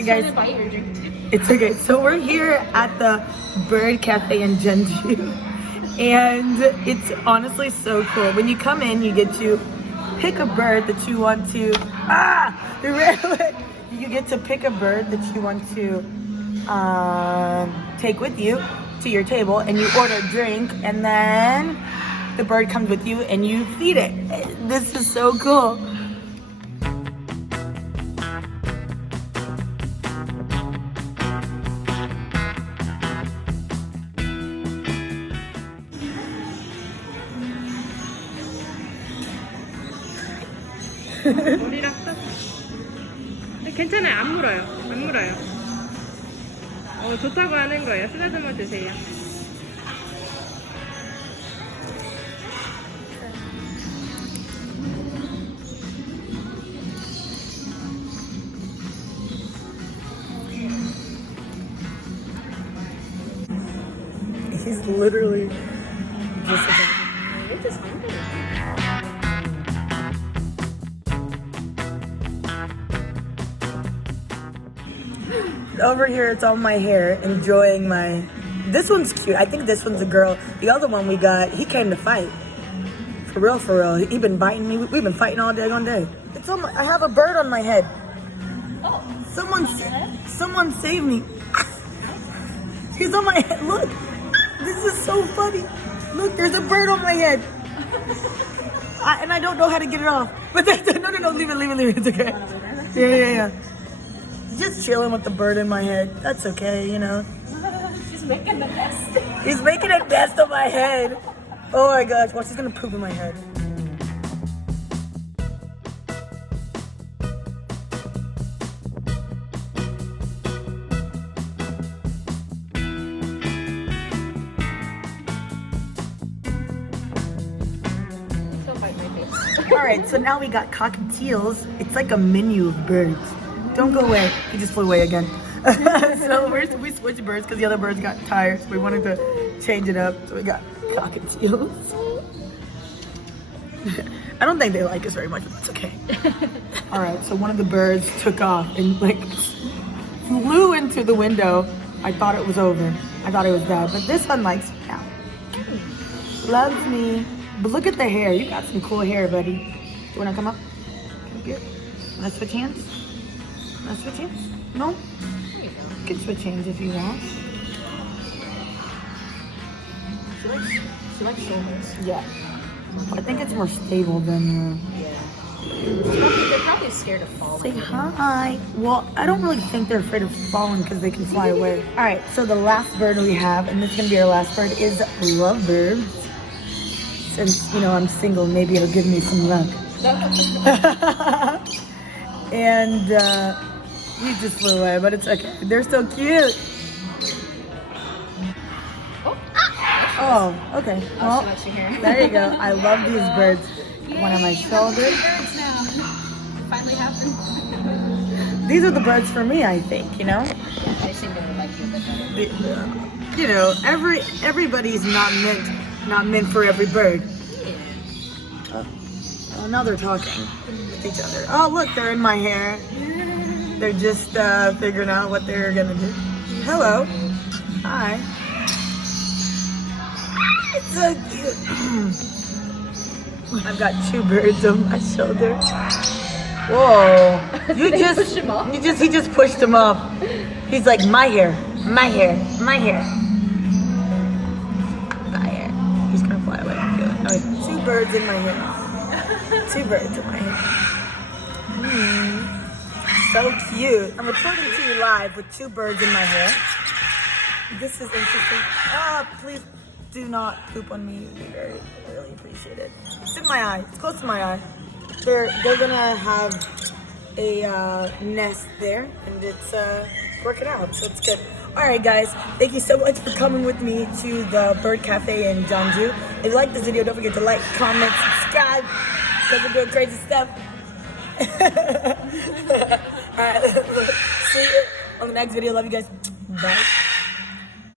Alright guys, buy your drink too. it's okay. So we're here at the Bird Cafe in Jeonju. And it's honestly so cool. When you come in, you get to pick a bird that you want to, you get to pick a bird that you want to take with you to your table, and you order a drink, and then the bird comes with you and you feed it. This is so cool. 머리랑 딱. 괜찮아요. 안 물어요. 안 물어요. 좋다고 하는 거예요. 쓰다듬어 주세요. He's literally just hungry. over here. It's on my hair, enjoying my. This one's cute. I think this one's a girl. The other one we got, he came to fight. For real, for real. He been biting me. We've been fighting all day, It's on my. I have a bird on my head. Oh, Someone save me. He's on my head. Look, this is so funny. Look, there's a bird on my head. And I don't know how to get it off. But no, leave it. It's okay. Yeah. Just chilling with the bird in my head. That's okay, you know. She's making the nest. He's making a nest on my head. Oh my gosh, watch, he's gonna poop in my head. Alright, so now we got cockatiels. It's like a menu of birds. Don't go away. He just flew away again. So we switched birds because the other birds got tired. So we wanted to change it up. So we got cockatiels. I don't think they like us very much, but that's okay. Alright, so one of the birds took off and flew into the window. I thought it was over. I thought it was bad. But this one likes me now. Loves me. But look at the hair. You got some cool hair, buddy. You wanna come up? Come up here. Let's switch hands. Let's switch hands. No? There you go. You can switch hands if you want. She likes shoulders. Yeah. I think it's more stable than They're probably scared of falling. Say hi. Well, I don't really think they're afraid of falling because they can fly away. Alright, so the last bird we have, and this is gonna be our last bird, is lovebirds. Since, you know, I'm single, maybe it'll give me some luck. And he just flew away, but it's okay. They're so cute. Oh, okay. Well, there you go. I love these birds. One on my shoulder. Finally happened. These are the birds for me, I think, you know? Yeah, I seem to like you. You know, everybody's not meant for every bird. Oh, now they're talking with each other. Oh, look, they're in my hair. They're just figuring out what they're gonna do. Hello. Hi. It's so cute. I've got two birds on my shoulder. Whoa. He just pushed him off. He's like, my hair. He's gonna fly away. I feel it. Oh, two birds in my hair. Two birds in my hair. So cute. I'm recording to you live with two birds in my hair. This is interesting. Please do not poop on me. It would be really appreciate it. It's in my eye. It's close to my eye. They're gonna have a nest there, and it's working out, so it's good. Alright guys, thank you so much for coming with me to the Bird Cafe in Jeonju. If you like this video, don't forget to like, comment, subscribe, because we're doing crazy stuff. Alright, see you on the next video. Love you guys. Bye.